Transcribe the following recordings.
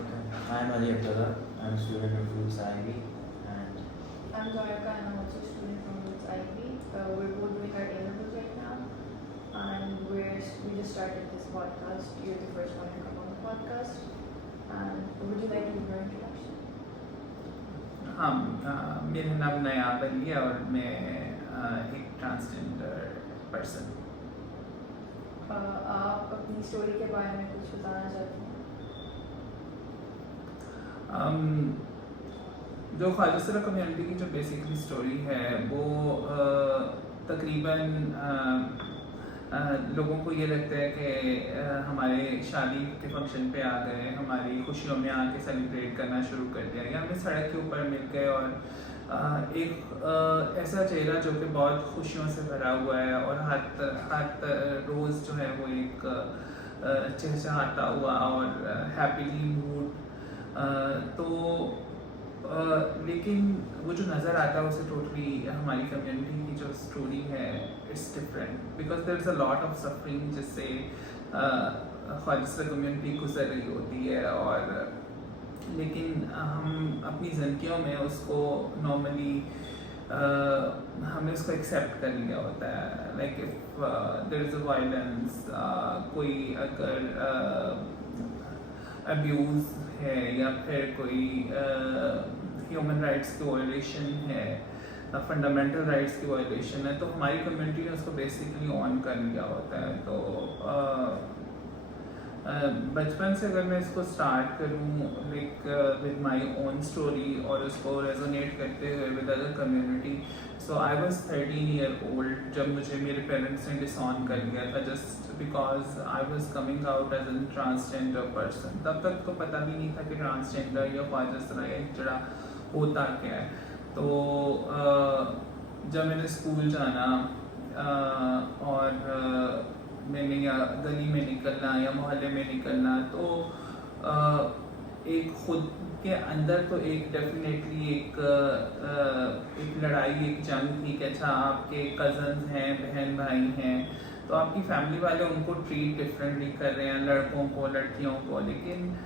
Okay. I'm Ali Abdullah. I'm a student of Roots IB, and I'm Zarika and I'm also a student from Roots IB. We're both doing our A-levels right now, and we just started this podcast. You're the first one to come on the podcast. And would you like to give your introduction? हाँ, मेरा नाम नयाब अली है और मैं एक transgender person. आप अपनी story के बारे में कुछ बताना चाहते हैं? जो ख्वाजसरा कम्युनिटी की जो बेसिकली स्टोरी है वो तकरीबन लोगों को ये लगता है कि हमारे शादी के फंक्शन पे आ गए, हमारी खुशियों में आके सेलिब्रेट करना शुरू कर दिया, या हमें सड़क के ऊपर मिल गए और एक ऐसा चेहरा जो कि बहुत खुशियों से भरा हुआ है और हर रोज़ जो है वो एक चहचहाता हुआ और हैप्पीली मूड तो लेकिन वो जो नज़र आता है उसे टोटली हमारी कम्युनिटी की जो स्टोरी है it's different because there is a lot of suffering जिससे ख्वाजसरा कम्युनिटी गुजर रही होती है और लेकिन हम अपनी ज़िंदगियों में उसको नॉर्मली हमने उसको एक्सेप्ट कर लिया होता है like if there is a violence कोई अगर अब्यूज़ है या फिर कोई ह्यूमन राइट्स की वायलेशन है, फंडामेंटल राइट्स की वायलेशन है, तो हमारी कम्युनिटी ने उसको बेसिकली ऑन कर लिया होता है। तो बचपन से अगर मैं इसको स्टार्ट करूँ like with my own story और उसको रेजोनेट करते हुए with other community, so I was 13 year old जब मुझे मेरे पेरेंट्स ने डिसऑन कर लिया था just because I was coming out as an transgender person. तब तक तो पता भी नहीं था कि ट्रांसजेंडर या ख्वाजसरा या हिजड़ा होता क्या है। तो जब मैंने स्कूल जाना और मैंने या गली में निकलना या मोहल्ले में निकलना तो एक खुद के अंदर तो एक डेफिनेटली एक लड़ाई, एक जंग थी कि अच्छा आपके कज़न्स हैं, बहन भाई हैं, तो आपकी फैमिली वाले उनको ट्रीट डिफरेंटली कर रहे हैं, लड़कों को लड़कियों को, लेकिन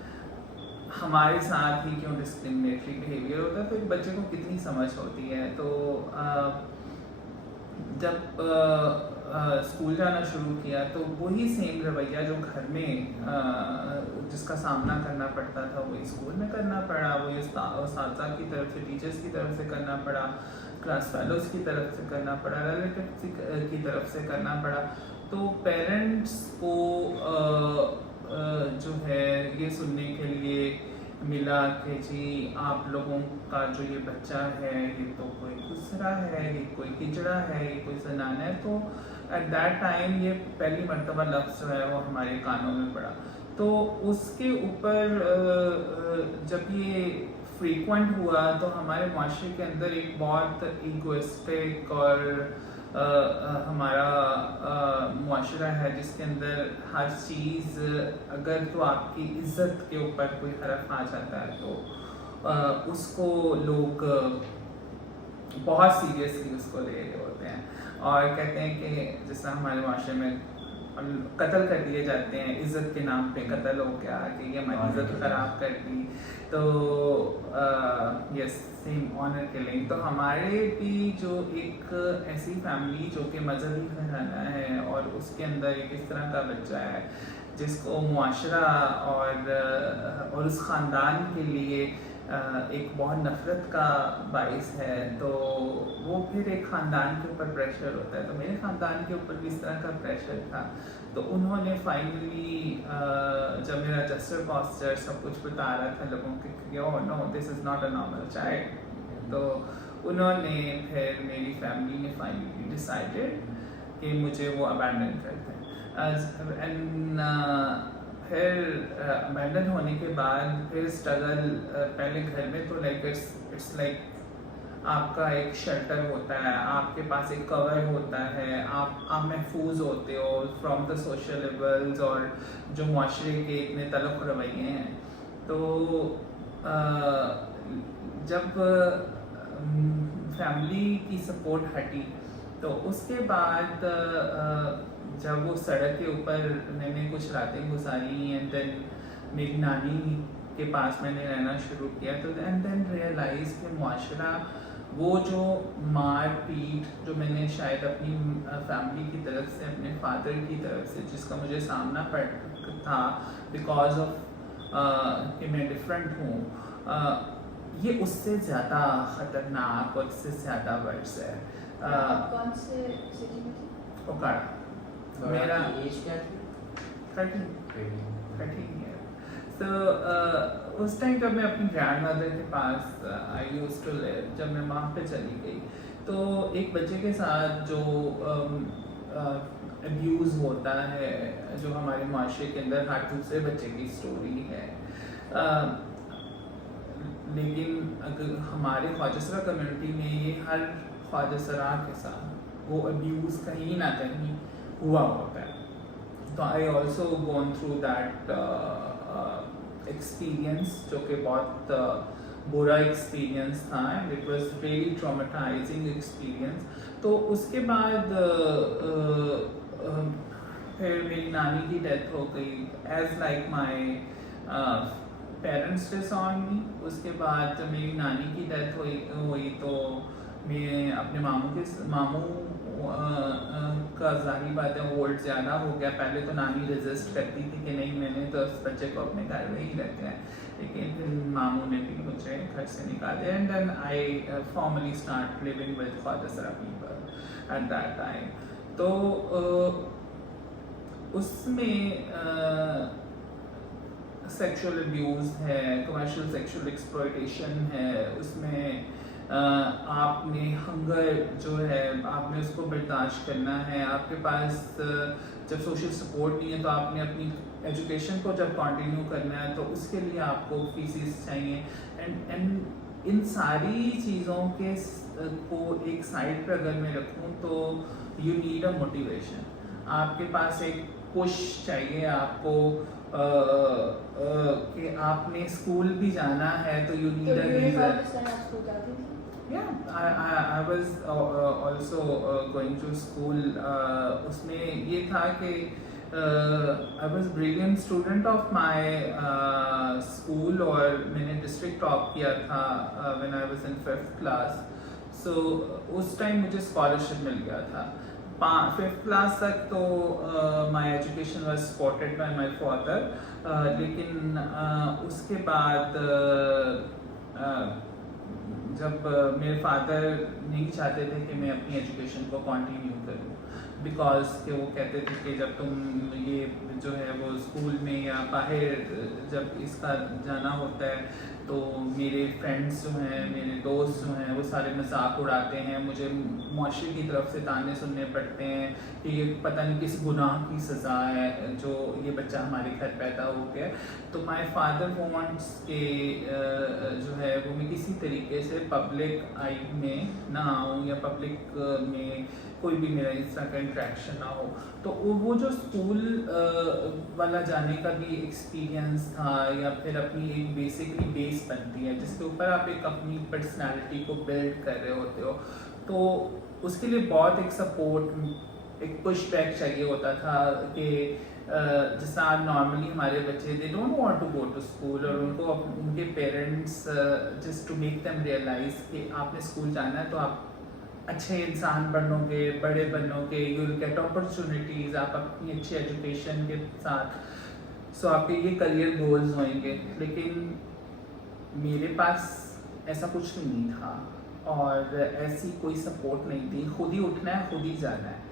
हमारे साथ ही क्यों डिस्क्रिमिनेटरी बिहेवियर होता है। तो एक बच्चे को कितनी समझ होती है। तो जब स्कूल जाना शुरू किया तो वही सेम रवैया जो घर में जिसका सामना करना पड़ता था वही स्कूल में करना पड़ा, वही उस्ताद की तरफ से, टीचर्स की तरफ से करना पड़ा, क्लास फेलोज की तरफ से करना पड़ा, रिलेटिव की तरफ से करना पड़ा। तो पेरेंट्स को जो है ये सुनने के लिए मिला कि जी आप लोगों का जो ये बच्चा है ये तो कोई दूसरा है, ये कोई हिजड़ा है, ये कोई जनाना है। तो एट दैट टाइम ये पहली मर्तबा लफ्ज़ जो है वो हमारे कानों में पड़ा। तो उसके ऊपर जब ये फ्रीक्वेंट हुआ तो हमारे माशरे के अंदर एक बहुत ईगोइस्टिक और हमारा मुआशरा है जिसके अंदर हर चीज़ अगर तो आपकी इज़्ज़त के ऊपर कोई हरफ आ जाता है तो उसको लोग बहुत सीरियसली उसको ले रहे होते हैं और कहते हैं कि जिस तरह हमारे माशरे में कत्ल कर दिए जाते हैं, इज़्ज़त के नाम पे कत्ल हो गया कि ये हमारी इज़्ज़त ख़राब कर दी, तो यस सेम ऑनर किलिंग। तो हमारे भी जो एक ऐसी फैमिली जो कि मजहबी घराना है और उसके अंदर एक इस तरह का बच्चा है जिसको मुआशरा और उस ख़ानदान के लिए एक बहुत नफ़रत का बाइस है, तो वो फिर एक ख़ानदान के ऊपर प्रेशर होता है। तो मेरे ख़ानदान के ऊपर भी इस तरह का प्रेशर था। तो उन्होंने फाइनली जब मेरा जस्टर पॉस्चर सब कुछ बता रहा था लोगों के oh no this is not a normal child, तो उन्होंने फिर मेरी फैमिली ने फाइनली डिसाइडेड कि मुझे वो अबैंडन कर दें। एंड फिर अबैंडन होने के बाद फिर स्ट्रगल पहले घर में तो लाइक इट्स लाइक आपका एक शेल्टर होता है, आपके पास एक कवर होता है, आप महफूज होते हो फ्रॉम द सोशल लेवल्स और जो माशरे के इतने तलख रवैये हैं। तो जब फैमिली की सपोर्ट हटी तो उसके बाद जब वो सड़क के ऊपर मैंने कुछ रातें गुजारी एंड देन मेरी नानी के पास मैंने रहना शुरू किया, तो एंड देन रियलाइज कि मुआशरा वो जो मार पीट जो मैंने शायद अपनी फैमिली की तरफ से, अपने फादर की तरफ से जिसका मुझे सामना पड़ था बिकॉज ऑफ कि मैं डिफरेंट हूँ, ये उससे ज़्यादा ख़तरनाक और इससे ज़्यादा वर्स है। आप कौन से सिटी में थे? ओकाड़ा। मेरा एज क्या थी? 13 ईयर। तो उस टाइम जब मैं अपनी ग्रैंड मदर के पास आई यूज्ड टू लिव, जब मैं वहाँ पे चली गई, तो एक बच्चे के साथ जो अब्यूज़ होता है, जो हमारे माशरे के अंदर हर दूसरे बच्चे की स्टोरी है, लेकिन अगर हमारे ख्वाजा कम्युनिटी में ये हर ख्वाजा के साथ वो अब्यूज़ कहीं ना कहीं हुआ होता है। तो I also gone through that experience, जो कि बहुत बुरा एक्सपीरियंस था and it was really traumatising experience. तो उसके बाद फिर मेरी नानी की डेथ हो गई, as like my parents disown me. उसके बाद जब मेरी नानी की डेथ हुई तो मैं अपने मामू का ज़ाहिर बात है होल्ड ज़्यादा हो गया। पहले तो नानी रेजिस्ट करती थी कि नहीं, मैंने तो उस बच्चे को अपने घर में ही रखा है, लेकिन फिर मामू ने भी मुझे घर से निकाल दिया and then I formally start living with ख्वाजा पीपल एट दैट टाइम। तो उसमें सेक्सुअल अब्यूज़ है, कमर्शियल सेक्सुअल एक्सप्लॉयटेशन है, उसमें आपने हंगर जो है आपने उसको बर्दाश्त करना है। आपके पास जब सोशल सपोर्ट नहीं है तो आपने अपनी एजुकेशन को जब कंटिन्यू करना है तो उसके लिए आपको फीसिस चाहिए एंड इन सारी चीज़ों के को एक साइड पर अगर मैं रखूँ तो यू नीड अ मोटिवेशन। आपके पास एक पुश चाहिए आपको कि आपने स्कूल भी जाना है तो you need a reason. Yeah, I was also going to school. उसमें ये था कि I was brilliant student of my school और मैंने district top किया था when I was in 5th class. So उस टाइम मुझे scholarship मिल गया था। 5th class तक तो my education was supported by my father, लेकिन उसके बाद जब मेरे फादर नहीं चाहते थे कि मैं अपनी एजुकेशन को कंटिन्यू करूं, बिकॉज कि वो कहते थे कि जब तुम ये जो है वो स्कूल में या बाहर जब इसका जाना होता है तो मेरे फ्रेंड्स जो हैं, मेरे दोस्त जो हैं, वो सारे मजाक उड़ाते हैं, मुझे मुआशरे की तरफ से ताने सुनने पड़ते हैं कि ये पता नहीं किस गुनाह की सज़ा है जो ये बच्चा हमारे घर पैदा हो गया। तो माय फादर वांट्स के जो है वो मैं किसी तरीके से पब्लिक आई में ना आऊँ या पब्लिक में कोई भी मेरा इस तरह का इंट्रैक्शन ना हो। तो वो जो स्कूल वाला जाने का भी एक्सपीरियंस था या फिर अपनी एक बेसिकली बेस बनती है जिसके ऊपर आप एक अपनी पर्सनालिटी को बिल्ड कर रहे होते हो, तो उसके लिए बहुत एक सपोर्ट, एक पुश बैक चाहिए होता था कि जैसा नॉर्मली हमारे बच्चे they don't want to go to school और उनको उनके parents just to make them realise कि आपने स्कूल जाना है तो आप अच्छे इंसान बनोगे, बड़े बनोगे, यू विल गेट अपॉर्चुनिटीज़, आप अपनी अच्छी एजुकेशन के साथ सो आपके ये करियर गोल्स होंगे। लेकिन मेरे पास ऐसा कुछ नहीं था और ऐसी कोई सपोर्ट नहीं थी। खुद ही उठना है, खुद ही जाना है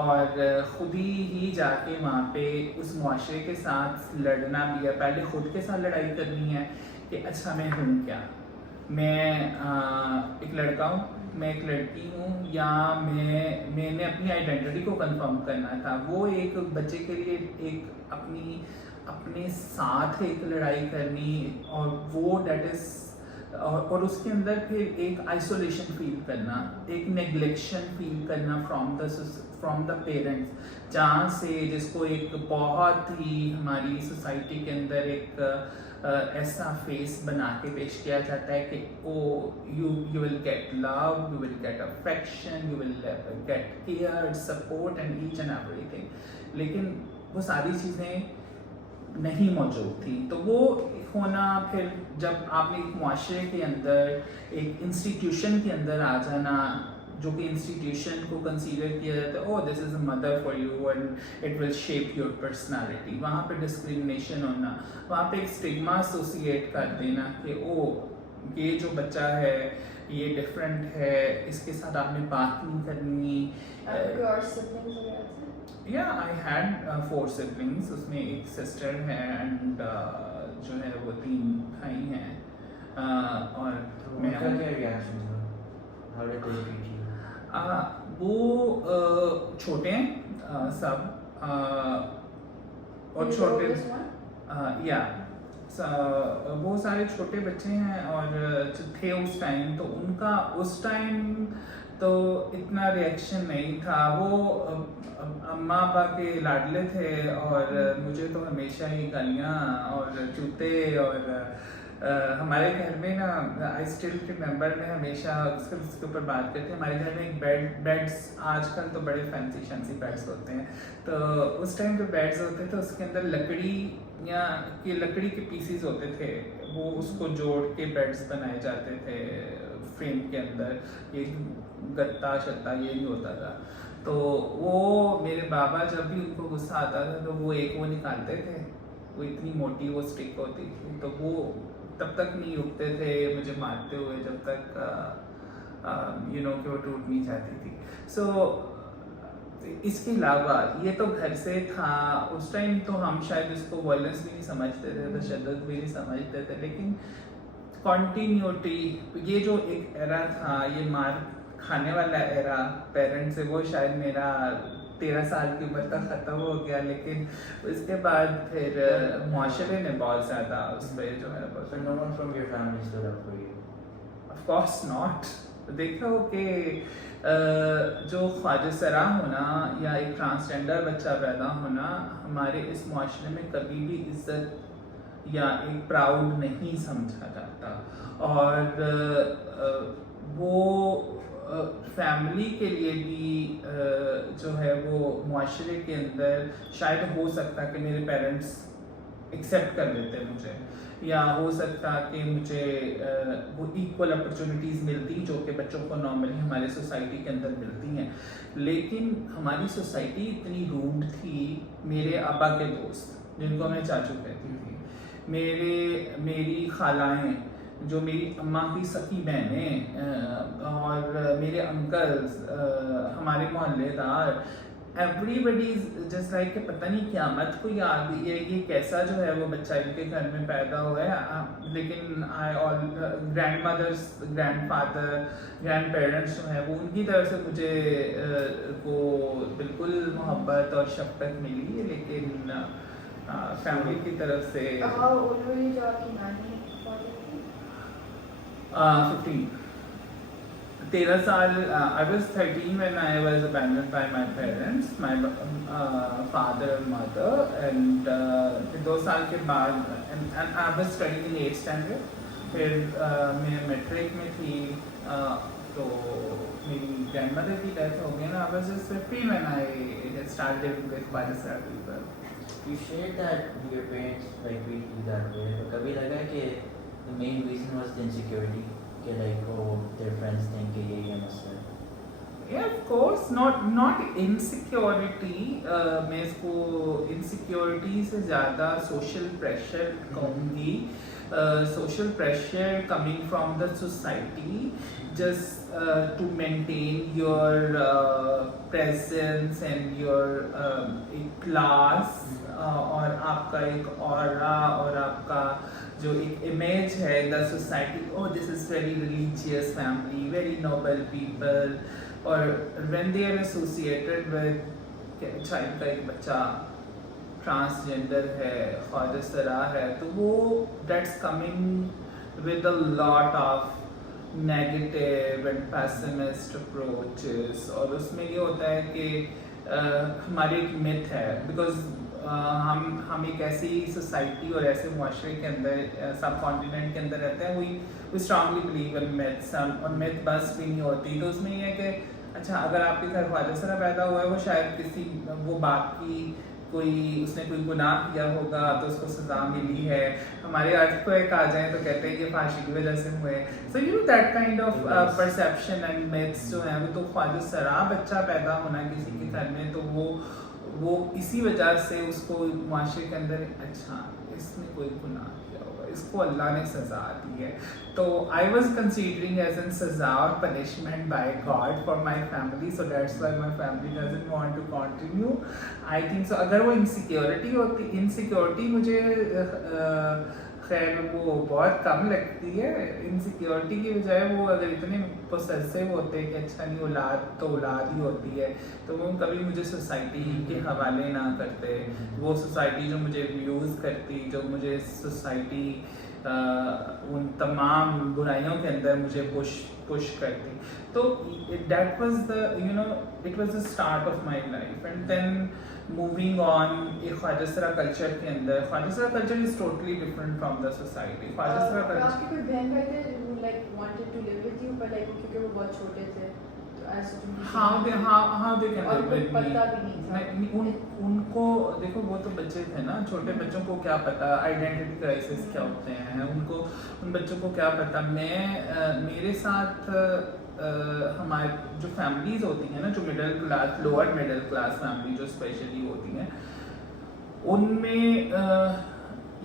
और खुद ही जाके वहाँ पे उस मुआशरे के साथ लड़ना भी है। पहले खुद के साथ लड़ाई करनी है कि अच्छा मैं हूँ क्या, मैं एक लड़का हूँ, मैं एक लड़की हूँ, या मैंने अपनी आइडेंटिटी को कंफर्म करना था। वो एक बच्चे के लिए एक अपने साथ एक लड़ाई करनी और वो डेट इज़ और उसके अंदर फिर एक आइसोलेशन फील करना, एक नेग्लेक्शन फील करना फ्रॉम द पेरेंट्स, जहाँ से जिसको एक बहुत ही हमारी सोसाइटी के अंदर एक ऐसा फेस बना के पेश किया जाता है कि oh you will get love, you will get affection, you will get care, support and each and everything. लेकिन वो सारी चीज़ें नहीं मौजूद थी। तो वो होना, फिर जब आपने एक मुआशरे के अंदर एक इंस्टीट्यूशन के अंदर आ जाना, जो कि इंस्टीट्यूशन को कंसीडर किया जाता है, ओह this is a mother for you and it will shape your personality, वहाँ पे डिस्क्रिमिनेशन होना, वहाँ पे एक स्टिग्मा एसोसिएट कर देना कि ओह ये जो बच्चा है ये डिफरेंट है, इसके साथ आपने बात नहीं करनी। आपके और siblings वगैरह थे? या आई हैड 4 siblings, उसमें एक सिस्टर है एंड जो है वो 3 भाई हैं, और तो मैं उनका क्या रिएक्शन था? How did they treat you? वो छोटे हैं सब, और You छोटे the oldest one? या वो सारे छोटे बच्चे हैं और जो थे उस टाइम, तो उनका उस टाइम तो इतना रिएक्शन नहीं था। वो अम्मा पापा के लाडले थे और मुझे तो हमेशा ही गालियाँ और जूते, और हमारे घर में ना, आई स्टिल रिमेंबर, मैं हमेशा उसके ऊपर बात करती हूँ, हमारे घर में एक बेड्स आजकल तो बड़े फैंसी शैंसी बेड्स होते हैं, तो उस टाइम जो बेड्स होते थे उसके अंदर लकड़ी के पीसीज होते थे, वो उसको जोड़ के बेड्स बनाए जाते थे फ्रेम के अंदर, ये गत्ता शत्ता ये नहीं होता था। तो वो मेरे बाबा जब भी उनको गुस्सा आता था तो वो एक वो निकालते थे, वो इतनी मोटी वो स्टिक होती थी, तो वो तब तक नहीं उगते थे मुझे मारते हुए जब तक कि वो टूट नहीं जाती थी। सो इसके अलावा ये तो घर से था, उस टाइम तो हम शायद इसको वायलेंस भी नहीं समझते थे, तशद्दुद भी नहीं समझते थे, लेकिन कॉन्टीन्यूटी, ये जो एक एरा था, ये मार खाने वाला एरा पेरेंट्स से, वो शायद मेरा 13 साल की उम्र तक ख़त्म हो गया, लेकिन उसके बाद फिर मुआशरे ने बहुत ज़्यादा उस पर जो है So no one from your family stood up for you? Of course not. देखो कि जो ख्वाजा सरा होना या एक ट्रांसजेंडर बच्चा पैदा होना हमारे इस मुआशरे में कभी भी इज्जत या एक प्राउड नहीं समझा जाता, और वो फैमिली के लिए भी जो है वो मुआशरे के अंदर शायद हो सकता कि मेरे पेरेंट्स एक्सेप्ट कर लेते मुझे, या हो सकता कि मुझे वो इक्वल अपॉर्चुनिटीज़ मिलती जो कि बच्चों को नॉर्मली हमारे सोसाइटी के अंदर मिलती हैं, लेकिन हमारी सोसाइटी इतनी रूड थी। मेरे अब्बा के दोस्त जिनको मैं चाचू कहती थी, मेरी खालाएँ, जो मेरी अम्मा की सखी बहनें, और मेरे अंकल्स, हमारे मोहल्लेदार, एवरीबडी जस्ट लाइक कि पता नहीं क़यामत को याद है, ये कैसा जो है वो बच्चा इनके घर में पैदा हुआ है। लेकिन grandmothers, grandfather, grandparents जो हैं वो उनकी तरफ से मुझे वो बिल्कुल मोहब्बत और शफ़क़त मिली है, लेकिन फैमिली की तरफ से 13 साल, I was 13 when I was abandoned by my parents, my father and mother, and 2 साल के बाद, and I was studying in 8th standard, फिर मैं मैट्रिक में थी, तो मेरी grandmother की डेथ हो गई ना, I was just 15 when I started living with Pakistani people. You shared that your parents like treated you that way, but कभी लगा कि the main reason was the insecurity, कि like their friends think कि ये मसला है? Yeah, of course, not insecurity. मैं इसको insecurity से ज़्यादा social pressure कहूँगी. Social pressure coming from the society, just to maintain your presence and your class, और आपका एक aura और आपका जो एक इमेज है in the society, oh this is very religious family, very noble people, और when they are associated with child का एक बच्चा ट्रांसजेंडर है, ख्वाजा सरा है, तो वो that's coming with a lot of negative and pessimist approaches, और उसमें ये होता है कि हमारी एक मिथ है, बिकॉज हम एक ऐसी सोसाइटी और ऐसे मुआशरे के अंदर, सब कॉन्टिनेंट के अंदर रहते हैं, we strongly believe in myths, और मिथ बस भी नहीं होती। तो उसमें ये है कि अच्छा, अगर आपके घर ख्वाजा सरा पैदा हुआ है, वो शायद किसी वो बाप की कोई उसने कोई गुनाह किया होगा तो उसको सजा मिली है। हमारे आज तो एक आ जाए तो कहते हैं कि फांसी की वजह से हुए। So you know that kind of perception and myths जो है वो तो ख्वाजा सरा बच्चा पैदा होना किसी के घर में तो वो इसी वजह से उसको माशरे के अंदर अच्छा इसने कोई गुनाह किया होगा, इसको अल्लाह ने सजा दी है। तो I was considering as an सजा और punishment by God for my family, so that's why my family doesn't want to continue. I think so अगर वो इनसिक्योरिटी मुझे खैर वो बहुत कम लगती है। इनसिक्योरिटी की बजाय वो अगर इतने पोसेसिव होते हैं कि अच्छा नहीं औलाद तो औलाद ही होती है तो वो कभी मुझे सोसाइटी के हवाले ना करते। वो सोसाइटी जो मुझे व्यूज़ करती, जो मुझे सोसाइटी उन तमाम बुराइयों के अंदर मुझे पुश करती। तो that was the it was the start of my life and then moving on एक ख्वाजा सरा कल्चर के अंदर। ख्वाजा सरा culture is totally different from the society. ख्वाजा सरा आपके कल्चर कोई बहन भाई थे who like wanted to live with you but like क्योंकि वो बहुत छोटे थे तो ऐसे तुम how they can और live कोई with पता me। भी नहीं था। नहीं, उनको देखो वो तो बच्चे थे ना, छोटे बच्चों को क्या पता आइडेंटिटी क्राइसिस क्या होते हैं, उनको उन बच्चों को क्या पता। मेरे साथ हमारे जो फैमिलीज होती हैं ना, जो middle class lower middle class family जो स्पेशली होती हैं, उनमें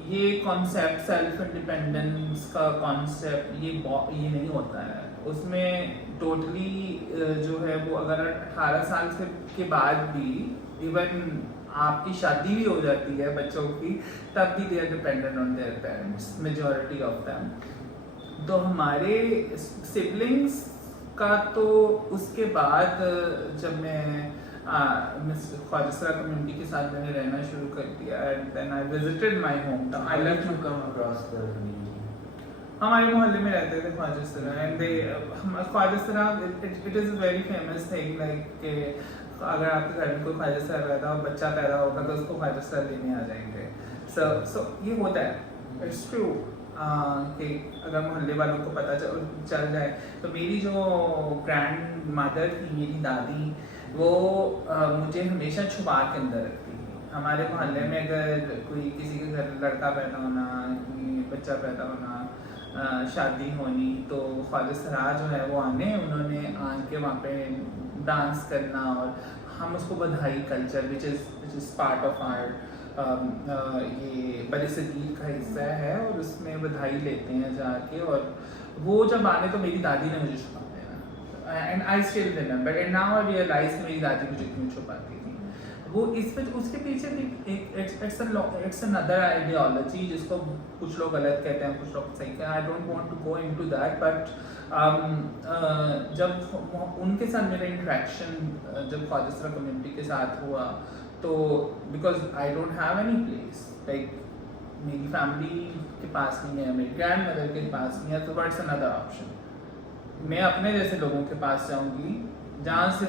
ये कॉन्सेप्ट सेल्फ इंडिपेंडेंस का कॉन्सेप्ट ये नहीं होता है। उसमें टोटली जो है वो अगर 18 साल के बाद भी इवन आपकी शादी भी हो जाती है बच्चों की, तब भी they are dependent on their parents, majority of them. तो हमारे सिबलिंग्स का तो उसके बाद जब मैं ख्वाजा सरा कम्युनिटी के साथ मैंने रहना शुरू कर दिया and then I visited my home town. I love to come across the community. हमारे मोहल्ले में रहते थे ख्वाजा सरा एंड ख्वाजा सरा it is a very famous thing like कि अगर आपके घर में कोई ख्वाजा सरा रहता है और बच्चा पैदा होगा तो उसको ख्वाजा सरा लेने आ जाएंगे। सो ये होता है, इट्स ट्रू कि अगर मोहल्ले वालों को पता चल जाए। तो मेरी जो ग्रैंड मदर थी, मेरी दादी, वो मुझे हमेशा छुपा के अंदर रखती थी। हमारे मोहल्ले में अगर कोई किसी के घर लड़का पैदा होना, बच्चा पैदा होना, शादी होनी, तो ख्वाजा सरा जो है वो उन्होंने आके वहाँ पे डांस करना और हम उसको बधाई culture which is part of our ये बरसगीर का हिस्सा है और उसमें बधाई लेते हैं जाके। और वो जब आने तो मेरी दादी ने मुझे छुपा देना and I still remember and now I realise मेरी दादी मुझे क्यों छुपाती थी। वो उसके पीछे भी इट्स अनदर आइडियोलॉजी जिसको कुछ लोग गलत कहते हैं, कुछ लोग सही कहते हैं। I don't want to go into that but जब उनके साथ मेरा इंटरेक्शन जब ख्वाजा सरा कम्युनिटी के साथ हुआ तो because I don't have any place, like मेरी फैमिली के पास नहीं है, मेरी ग्रैंड मदर के पास नहीं है, तो व्हाट्स अनदर ऑप्शन। मैं अपने जैसे लोगों के पास जाऊंगी जहाँ से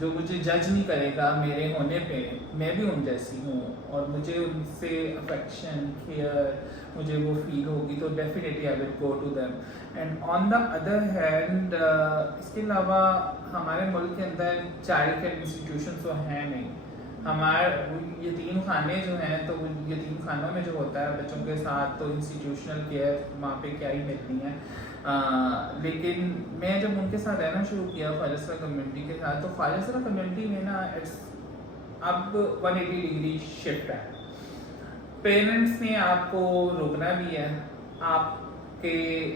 जो मुझे जज नहीं करेगा मेरे होने पे, मैं भी उन जैसी हूँ और मुझे उनसे अफेक्शन केयर मुझे वो फील होगी तो definitely I will go to them. And on the other hand इसके अलावा हमारे मुल्क के अंदर चाइल्ड केयर इंस्टीट्यूशन तो हैं नहीं। हमारे यतीम खाने जो हैं तो यतीम खानों में जो होता है बच्चों के साथ तो इंस्टीट्यूशनल केयर वहाँ पे क्या ही मिलती हैं। लेकिन मैं जब उनके साथ रहना शुरू किया ख्वाजा सरा कम्युनिटी के साथ, तो ख्वाजा सरा कम्युनिटी में ना इट्स अब 180 डिग्री शिफ्ट है। पेरेंट्स ने आपको रोकना भी है,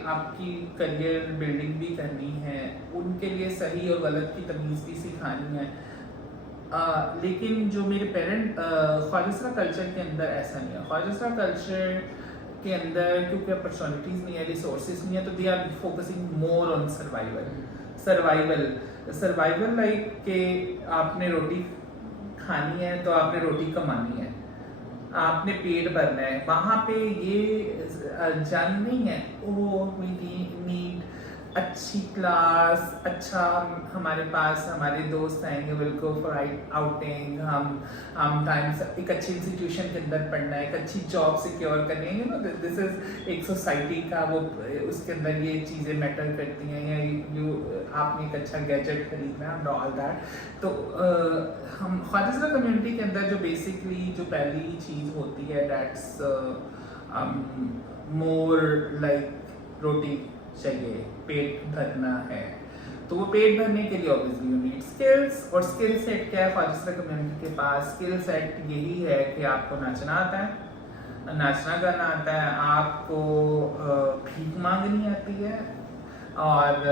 आपकी करियर बिल्डिंग भी करनी है, उनके लिए सही और गलत की तमीज़ भी सिखानी है। लेकिन जो मेरे पेरेंट ख्वाजा सरा कल्चर के अंदर ऐसा नहीं है। ख्वाजा सरा कल्चर के अंदर क्योंकि अपॉर्चुनिटीज़ नहीं है, रिसोर्सेज नहीं है, तो they are focusing more on survival like कि आपने रोटी खानी है तो आपने रोटी कमानी है, आपने पेट भरना है। वहाँ पे ये जंग नहीं है, ओ वी नीड अच्छी क्लास, अच्छा हमारे पास हमारे दोस्त आएंगे, विल गो फॉर आउटिंग, हम टाइम एक अच्छी इंस्टीट्यूशन के अंदर पढ़ना है, एक अच्छी जॉब सिक्योर करनी है, यू नो दिस इज एक सोसाइटी का वो, उसके अंदर ये चीज़ें मैटर करती हैं, या यू आपने एक अच्छा गैजेट खरीदना है, ऑल दैट। तो हम ख्वाजा कम्युनिटी के अंदर जो बेसिकली जो पहली चीज़ होती है दैट्स मोर लाइक रोटी चाहिए, पेट भरना है। तो वो पेट भरने के लिए ऑब्वियसली यू नीड स्किल्स, और स्किल सेट क्या है ख्वाजा कम्युनिटी के पास? स्किल सेट यही है कि आपको नाचना आता है, नाचना गाना आता है, आपको भीख मांगनी आती है, और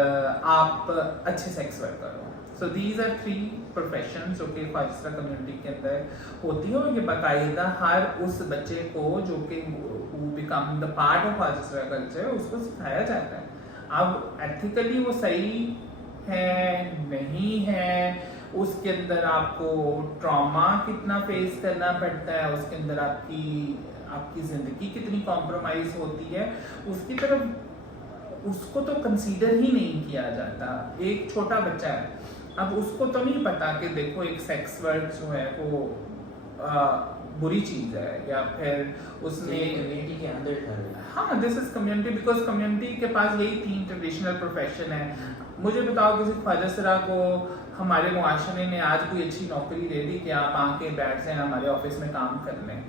आप अच्छे सेक्स वर्कर हो। सो दीज आर 3 प्रोफेशन जो कि ख्वाजा कम्युनिटी के अंदर होती है, और ये बाकायदा हर उस बच्चे को जो कि बिकम द पार्ट ऑफ ख्वाजा कल्चर उसको सिखाया जाता है। अब एथिकली वो सही है नहीं है, उसके अंदर आपको ट्रॉमा कितना फेस करना पड़ता है, उसके अंदर आपकी ज़िंदगी कितनी कॉम्प्रोमाइज़ होती है, उसकी तरफ उसको तो कंसीडर ही नहीं किया जाता। एक छोटा बच्चा है, अब उसको तो नहीं पता कि देखो एक सेक्स वर्क जो है वो बुरी चीज़ है, या फिर उसने कम्युनिटी के अंदर था। हाँ, this is community, because community के पास यही 3 ट्रेडिशनल प्रोफेशन है। मुझे बताओ किसी ख्वाजा को हमारे मुआशरे ने आज कोई अच्छी नौकरी दे दी कि आप आके बैठ जाएं हमारे ऑफिस में काम कर लें,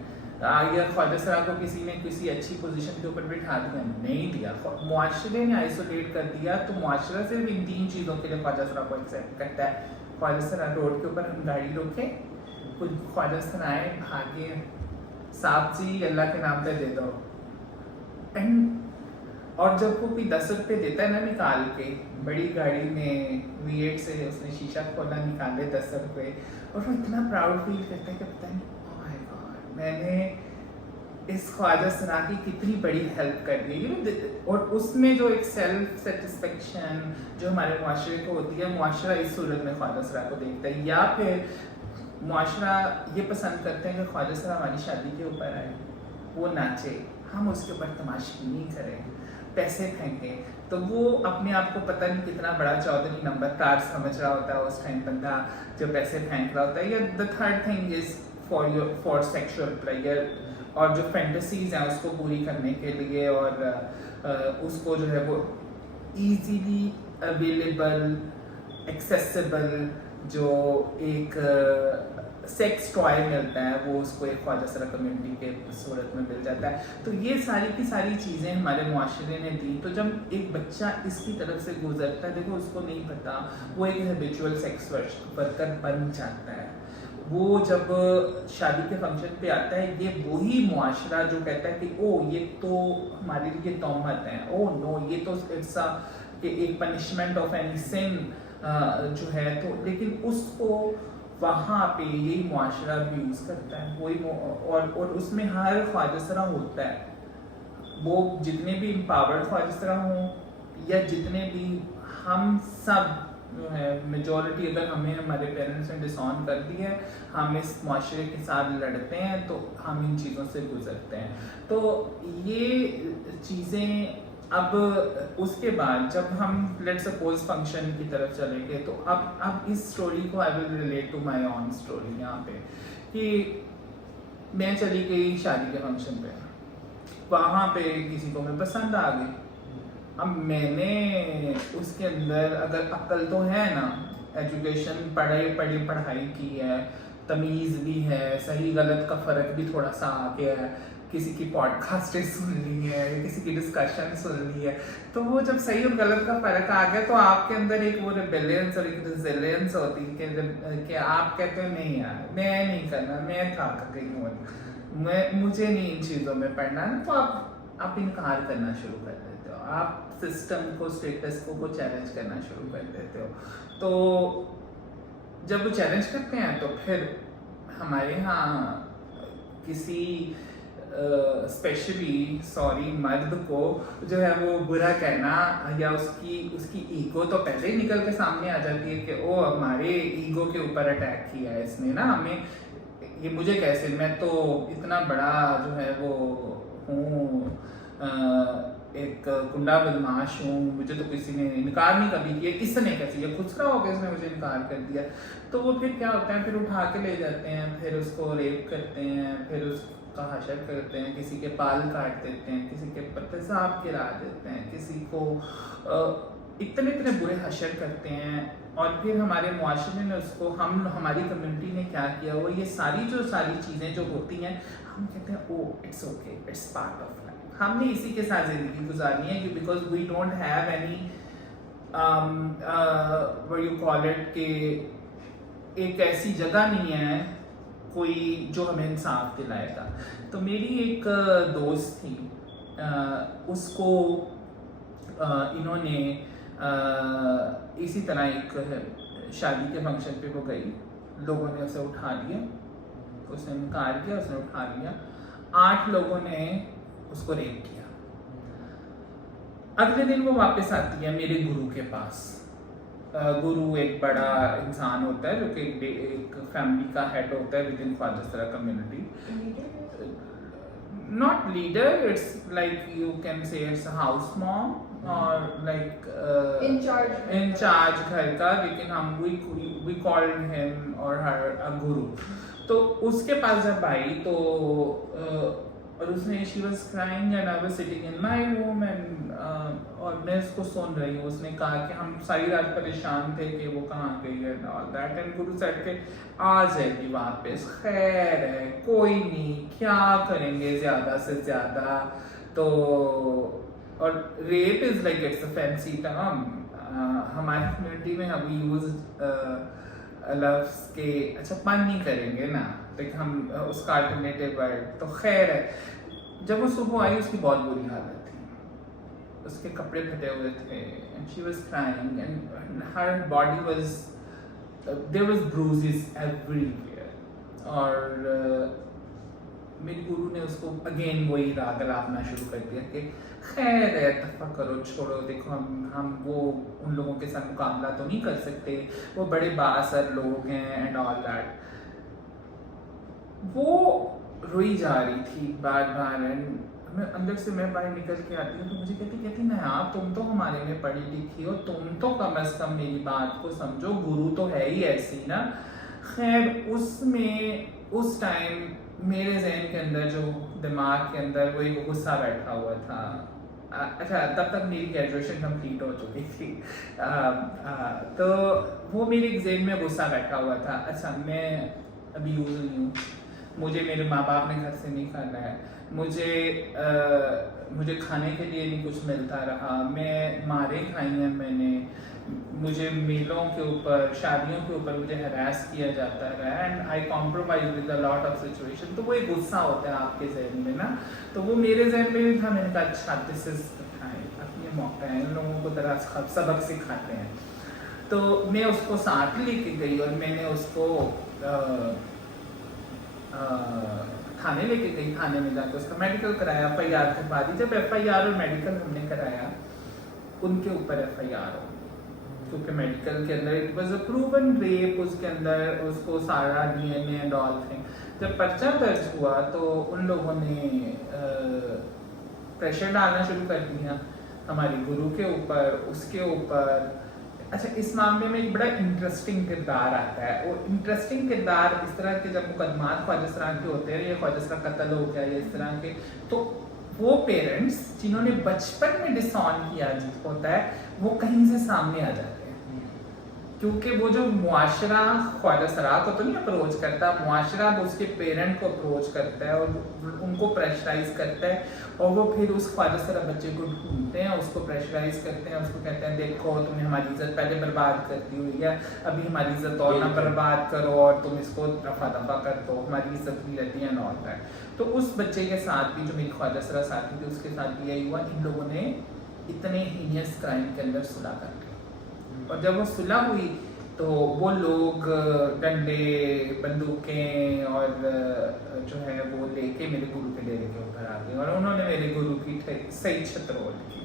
या ख्वाजा को किसी ने किसी अच्छी पोजीशन के ऊपर बिठा दिया? नहीं दिया, मुआशरे ने आइसोलेट कर दिया। तो मुआशरा सिर्फ इन 3 चीज़ों के लिए ख्वाजा को एक्सेप्ट करता है। ख्वाजा रोड के ऊपर हम गाड़ी रोके, कुछ ख्वाजा आए भागे, साहब जी अल्लाह के नाम पे दे दो, एंड और जब वो कोई 10 रुपये देता है ना निकाल के, बड़ी गाड़ी में V8 से उसने शीशा खोला, निकाले 10 रुपये, और वो इतना प्राउड फील करता है कि पता नहीं ओह माय गॉड मैंने इस ख्वाजा की कितनी बड़ी हेल्प कर दी, यू नो। और उसमें जो एक सेल्फ सेटिस्फेक्शन जो हमारे मुआशरे को होती है, मुआशरा इस सूरत में ख्वाजा को देखता है। या फिर मुआशरा ये पसंद करते हैं कि ख्वाजा हमारी शादी के ऊपर आए, वो नाचे, हम उसके ऊपर तमाशगी नहीं करें, पैसे फेंकें। तो वो अपने आप को पता नहीं कितना बड़ा चौधरी नंबरदार समझ रहा होता है उस टाइम बंदा जो पैसे फेंक रहा होता है। या the third thing is for sexual player, और जो फैंटेसीज हैं उसको पूरी करने के लिए, और उसको जो है वो ईजीली अवेलेबल एक्सेसिबल जो एक सेक्स टॉय मिलता है वो उसको एक ख्वाजा कम्युनिटी के सूरत में मिल जाता है। तो ये सारी की सारी चीज़ें हमारे मुआशरे ने दी। तो जब एक बच्चा इसकी तरफ से गुजरता है, देखो उसको नहीं पता, वो एक हैबिचुअल सेक्स वर्कर बन जाता है। वो जब शादी के फंक्शन पे आता है, ये वही मुआशरा जो कहता है कि ओ ये तो हमारे लिए तोहमत है, ओ नो ये तो इट्स एक पनिशमेंट ऑफ एनी सिन जो है। तो लेकिन उसको वहाँ पे यही मुआशरा भी यूज़ करता है वही, और उसमें हर ख्वाजा होता है। वो जितने भी एम्पावर्ड ख्वाजा हों या जितने भी, हम सब जो है मेजॉरिटी, अगर हमें हमारे पेरेंट्स ने डिसऑन कर दी है, हम इस मुआशरे के साथ लड़ते हैं, तो हम इन चीज़ों से गुजरते हैं। तो ये चीज़ें अब उसके बाद जब हम लेट्स सपोज फंक्शन की तरफ चले गए, तो अब इस स्टोरी को I will relate to my own story यहाँ पे, कि मैं चली गई शादी के फंक्शन पे, वहाँ पे किसी को मैं पसंद आ गई। अब मैंने उसके अंदर अगर अक्ल तो है ना, एजुकेशन पढ़ाई की है, तमीज़ भी है, सही गलत का फ़र्क भी थोड़ा सा आ गया है, किसी की पॉडकास्ट सुन ली है, किसी की डिस्कशन सुन ली है, तो वो जब सही और गलत का फ़र्क आ गया तो आपके अंदर एक वो रिबेलियंस और एक रेजिलियंस होती है कि आप कहते हैं नहीं यार मैं नहीं करना, मैं थक गई हूँ, मुझे नहीं इन चीज़ों में पढ़ना, तो आप इनकार करना शुरू कर देते हो, आप सिस्टम को, स्टेटस को चैलेंज करना शुरू कर देते हो। तो जब वो चैलेंज करते हैं तो फिर हमारे यहाँ किसी स्पेशली सॉरी मर्द को जो है वो बुरा कहना, या उसकी ईगो तो पहले ही निकल के सामने आ जाती है कि ओ हमारे ईगो के ऊपर अटैक किया है इसने ना हमें, ये मुझे कैसे, मैं तो इतना बड़ा जो है वो हूँ एक एक गुंडा बदमाश हूँ, मुझे तो किसी ने इनकार नहीं कभी किया, इसने कैसे, ये खुसरा हो गया, इसने मुझे इनकार कर दिया। तो वो फिर क्या होता है, फिर उठा के ले जाते हैं, फिर उसको रेप करते हैं, फिर उसका हशर करते हैं, किसी के बाल काट देते हैं, किसी के पेशाब गिरा देते हैं, किसी को इतने इतने बुरे हशर करते हैं। और फिर हमारे मुआशरे ने उसको, हमारी कम्युनिटी ने क्या किया, वो ये सारी चीज़ें जो होती हैं, हम कहते हैं oh it's okay, it's part of life, हमने इसी के साथ ज़िंदगी गुजारनी है, कि because we don't have any what you call it, कि एक ऐसी जगह नहीं है कोई जो हमें इंसाफ दिलाएगा। तो मेरी एक दोस्त थी, उसको इन्होंने इसी तरह एक शादी के फंक्शन पे वो गई, लोगों ने उसे उठा लिया, उसने इनकार किया, उसने उठा लिया, 8 लोगों ने उसको रेप किया। अगले दिन वो वापस आती है मेरे गुरु के पास। गुरु एक बड़ा इंसान होता है जो कि एक फैमिली का हेड होता है विद इन ख्वाजा community. Not leader, it's like you can say it's a house mom or like in charge घर का, लेकिन हम we called him or her a guru। तो उसके पास जब आई तो और उसने she was crying and I was sitting in my room and और मैं इसको सुन रही हूँ। उसने कहा कि हम सारी रात परेशान थे कि वो कहाँ गई है and all that, and Guru said के आ जाएगी वापस, खैर है, कोई नहीं, क्या करेंगे ज़्यादा से ज़्यादा। तो और rape is like it's a fancy term, हमारी कम्युनिटी में हम यूज लफ्ज़ के अच्छा पन नहीं करेंगे ना, लेकिन हम उसका अल्टरनेटिव वर्ड। तो खैर है, जब वो सुबह आई उसकी बहुत बुरी हालत थी, उसके कपड़े फटे हुए थे and she was crying and her body was there was bruises everywhere। और मेरे गुरु ने उसको अगेन वही राग लापना शुरू कर दिया कि खैर है, दफा करो, छोड़ो, देखो हम वो उन लोगों के साथ मुकाबला तो नहीं कर सकते, वो बड़े बाअसर लोग हैं एंड ऑल दैट। वो रोई जा रही थी बार बार एंड मैं अंदर से मैं बाहर निकल के आती हूँ तो मुझे कहती ना यार, तुम तो हमारे में पढ़ी लिखी हो, तुम तो कम अज कम मेरी बात को समझो, गुरु तो है ही ऐसी ना। खैर उसमें उस टाइम मेरे जहन के अंदर जो दिमाग के अंदर वो एक गुस्सा बैठा हुआ था। अच्छा, तब तक मेरी ग्रेजुएशन कंप्लीट हो चुकी थी। तो वो मेरे एग्जाम में गुस्सा बैठा हुआ था। अच्छा, मैं अभी यूज नहीं हूँ, मुझे मेरे माँ बाप ने घर से नहीं खाना है, मुझे खाने के लिए नहीं कुछ मिलता रहा, मैं मारे खाई हैं मैंने, मुझे मेलों के ऊपर, शादियों के ऊपर मुझे हरास किया जाता रहा and I compromise with a lot of situation. तो वो एक गुस्सा होता है आपके जहन में ना, तो वो मेरे जहन में भी था। मैंने कहा अच्छा, दिस इज टाइम, अब ये मौका है, इन लोगों को जरा सबक सिखाते हैं। तो मैं उसको साथ लेके गई और मैंने उसको थाने लेके गई। थाने में जाकर उसका मेडिकल कराया, FIR करवा दी। जब FIR और मेडिकल हमने कराया, उनके ऊपर FIR हो, क्योंकि मेडिकल के अंदर it was a proven rape, उसके अंदर उसको सारा DNA एंड ऑल थिंग। जब पर्चा दर्ज हुआ तो उन लोगों ने प्रेशर डालना शुरू कर दिया हमारे गुरु के ऊपर, उसके ऊपर। अच्छा, इस मामले में एक बड़ा इंटरेस्टिंग किरदार आता है। वो इंटरेस्टिंग किरदार इस तरह के, जब मुकदमात ख्वाजा के होते हैं या ख्वाजा का कत्ल हो गया या इस तरह के, तो वो पेरेंट्स जिन्होंने बचपन में डिसऑन किया होता है वो कहीं से सामने आ जाते हैं, क्योंकि वो जो मुआशरा ख्वाजा सरा को तो नहीं अप्रोच करता, मुआशरा उसके पेरेंट को अप्रोच करता है और उनको प्रेशराइज करता है, और वो फिर उस ख्वाजा सरा बच्चे को ढूंढते हैं, उसको प्रेशराइज करते हैं, उसको कहते हैं देखो तुमने हमारी इज्जत पहले बर्बाद कर दी हुई है, अभी हमारी इज्जत और ना बर्बाद करो और तुम इसको रफा दफा कर दो, हमारी इज्जत भी रहती है नॉट दैट। तो उस बच्चे के साथ भी, जो मेरी ख्वाजा सरा साथी थी, उसके साथ भी यही हुआ। इन लोगों ने इतने हीनियस क्राइम के अंदर सुलह कर दी, और जब वो सुलह हुई तो वो लोग डंडे, बंदूकें और जो है वो लेके मेरे गुरु के डेरे के ऊपर आ गए, और उन्होंने मेरे गुरु की सही छतरोल की।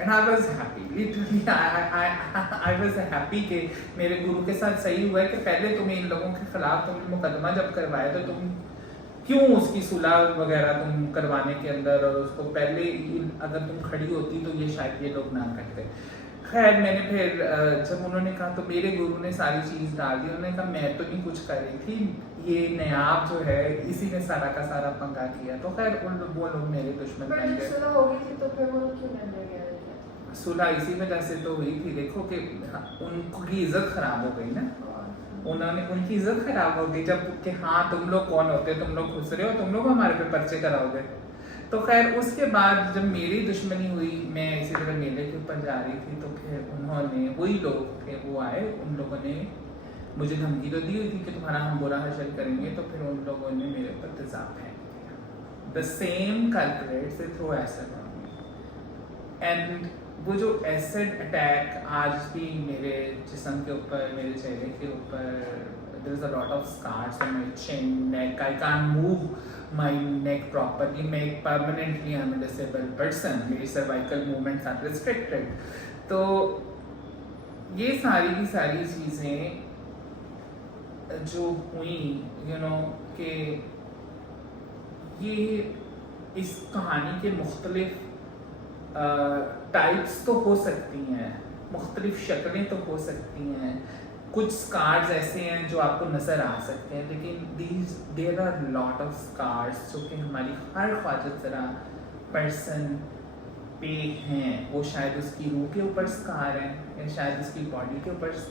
And I was happy, literally I was happy कि मेरे गुरु के साथ सही हुआ है कि पहले तुम्हें इन लोगों के खिलाफ तुमने मुकदमा जब करवाया तो तुम क्यों उसकी सुलह वगैरह तुम करवाने के अंदर, और उसको पहले अगर तुम खड़ी होती तो ये शायद ये लोग ना करते। खैर मैंने फिर जब उन्होंने कहा तो मेरे गुरु ने सारी चीज़ डाल दी। उन्होंने कहा मैं तो नहीं कुछ कर रही थी, ये नयाब जो है इसी ने सारा का सारा पंगा किया। तो खैर वो लोग मेरे दुश्मन पर बन जब गए। सुलह हो गई थी तो फिर वो क्यों अंदर गया था? सुलह इसी वजह से तो हुई थी, देखो कि उनकी इज्जत खराब हो गई ना, उन्होंने उनकी इज्जत खराब हो गई जब कि हाँ तुम लोग कौन होते हो, तुम लोग घुस रहे हो, तुम लोग हमारे पे पर्चे कराओगे। तो खैर उसके बाद जब मेरी दुश्मनी हुई, मैं इसी तरह मेले के ऊपर जा रही थी, तो फिर उन्होंने वही लोग थे वो आए, उन लोगों ने मुझे धमकी तो दी हुई थी कि तुम्हारा हम बुरा हशर करेंगे। तो फिर उन लोगों ने मेरे ऊपर तेजाब फेंक दिया। The same culprits they throw acid on me. And वो जो एसिड अटैक आज भी मेरे जिस्म के ऊपर, मेरे चेहरे के ऊपर, there is a lot of scars on my chin, neck. I can't move my neck properly. मैं permanently I'm a disabled person. मेरी cervical movements are restricted. तो ये सारी की सारी चीज़ें जो हुई, कि ये इस कहानी के मुख्तलिफ टाइप्स तो हो सकती हैं, मुख्तलिफ शक्लें तो हो सकती हैं। कुछ स्कार्स ऐसे हैं जो आपको नज़र आ सकते हैं, लेकिन there are lot of scars जो कि हमारी हर ख्वाजत ज़रा पर्सन पे हैं। वो शायद उसकी रूह के ऊपर स्कार है, या शायद उसकी बॉडी के ऊपर